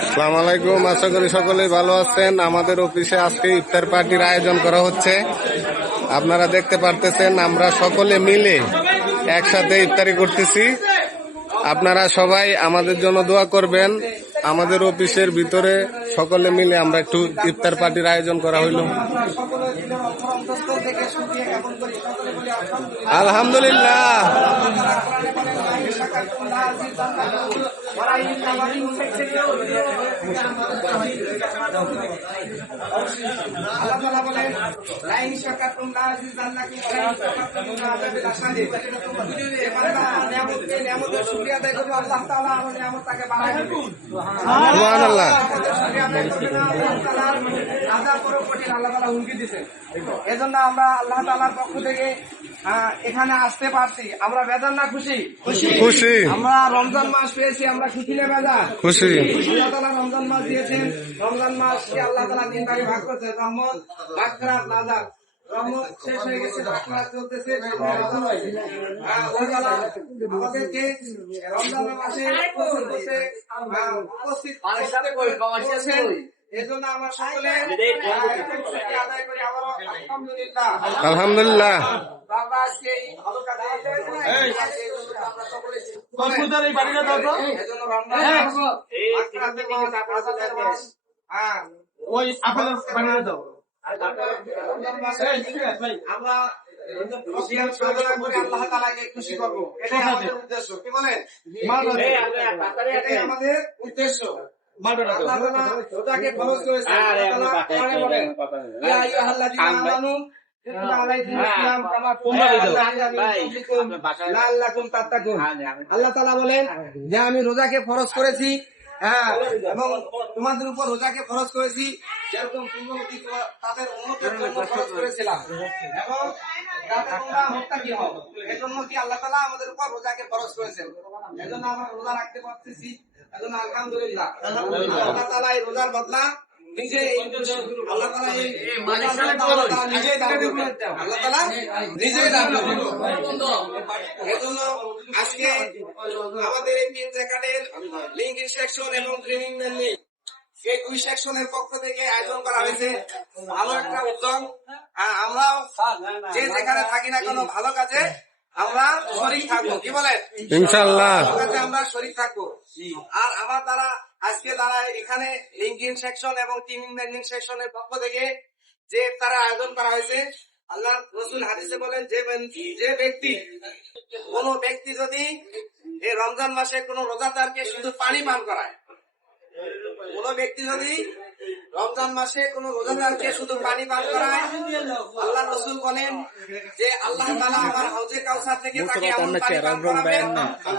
আসসালামু আলাইকুম, আশা করি সকলেই ভালো আছেন। আমাদের অফিসে আজকে ইফতার পার্টির আয়োজন করা হচ্ছে। আপনারা দেখতে পারতেছেন আমরা সকলে মিলে একসাথে ইফতারি করতেছি। আপনারা সবাই আমাদের জন্য দোয়া করবেন। আমাদের অফিসের ভিতরে সকলে মিলে আমরা একটু ইফতার পার্টির আয়োজন করা হইল। আলহামদুলিল্লাহ। এজন্য আমরা আল্লাহ তাআলার পক্ষ থেকে এখানে আসতে পারছি। আমরা বেজার না খুশি? খুশি। আমরা রমজান মাস পেয়েছি, আমরা খুশি না বেজার? খুশি। আল্লাহ তাআলা রমজান মাস দিয়েছেন। রমজান মাসকে আল্লাহ তাআলা 3 ভাগে ভাগ করেছে, রহমত, মাগফিরাত, নাজাত। রহমত শেষ হয়ে গেছে, মাগফিরাত চলতেছে, আল্লাহ তাআলা আমাদেরকে রমজান মাসে উপস্থিত করেছেন। এজন্য আমরা সকলে আদায় করি। আলহামদুলিল্লাহ। আলহামদুলিল্লাহ। বাবা আজকে ভালো কাজে আমরা সকলে আমরা আল্লাহ তাআলাকে খুশি করবো, এটাই আমাদের উদ্দেশ্য। কি বলেন? এটাই আমাদের উদ্দেশ্য। রোজাকে ফরজ করেছে। আল্লাহ তাআলা বলেন যে আমি রোজাকে ফরজ করেছি, এবং তোমাদের উপর রোজাকে ফরজ করেছি যেরকম পূর্ববর্তী তাদের উন্নতির জন্য ফরজ করেছিলাম, এবং যাতে তোমরা মুত্তাকি হও, এজন্য কি আল্লাহ তাআলা আমাদের উপর রোজাকে ফরজ করেছেন। এজন্য আমরা রোজা রাখতে পারতেছি, এজন্য আলহামদুলিল্লাহ। আল্লাহ তাআলা এই রোজার বদলা নিজে আল্লাহ তাআলা নিজেই দান করবেন। আল্লাহ তাআলা নিজেই দান করবেন। এজন্য আজকে আমাদের এই 3 জায়গার লিঙ্ক সেকশন এবং ক্রিমিনাল লিঙ্ক, এই 2 সেকশনের পক্ষ থেকে আয়োজন করা হয়েছে ভালো একটা উদ্যোগ। আমরাও যে যেখানে থাকি না কোনো ভালো কাজে আমরা শরীক থাকবো। কি বলেন? ইনশাআল্লাহ আমরা শরীক থাকবো। আর আমার দ্বারা আজকে তারা এখানে লিঙ্কিং সেকশন এবং টিম মেন্ডিং সেকশনের পক্ষ থেকে যে তারা আয়োজন করা হয়েছে, আল্লাহ রাসূল হাদিসে বলেন যে ব্যক্তি কোন ব্যক্তি যদি এই রমজান মাসে কোন রোজাদারকে শুধু পানি পান করায়, কোন ব্যক্তি যদি রমজান মাসে কোন রোজাদারকে শুধু পানি পান করায়, আল্লাহ রাসূল বলেন যে আল্লাহ তাআলা আমার হাউজে কাউসার থেকে তাকে এমন পানি পান করাবেন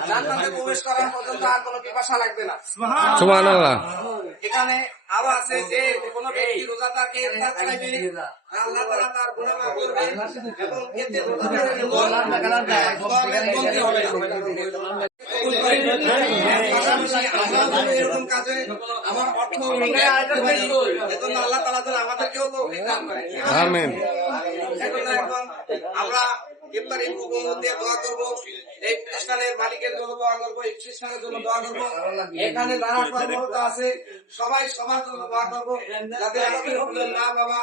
জান্নাতে প্রবেশ করার পর্যন্ত আর কোনো পিপাসা লাগবে না। সুবহানাল্লাহ। এখানে আরো আছে যে কোন ব্যক্তি রোজাদারকে ইফতার করাবে, আল্লাহ তাআলা তার গুনাহ মাফ করবেন এবং এতে রোজাদারের জন্য বন্দি হবে। এরকম কাজে আমার অর্থ এজন্য আল্লাহ তাআলা যেন আমাদেরকেও তৌফিক দান করেন। আমিন। আমরা ইফতারের মধ্যে দোয়া করবো, এই প্রতিষ্ঠানের মালিকের জন্য দোয়া করবো, এই প্রতিষ্ঠানের জন্য দোয়া করবো, এখানে যারা কর্মরত আছে সবাই সবার জন্য দোয়া করবো, যাতে আমাদের না বাবা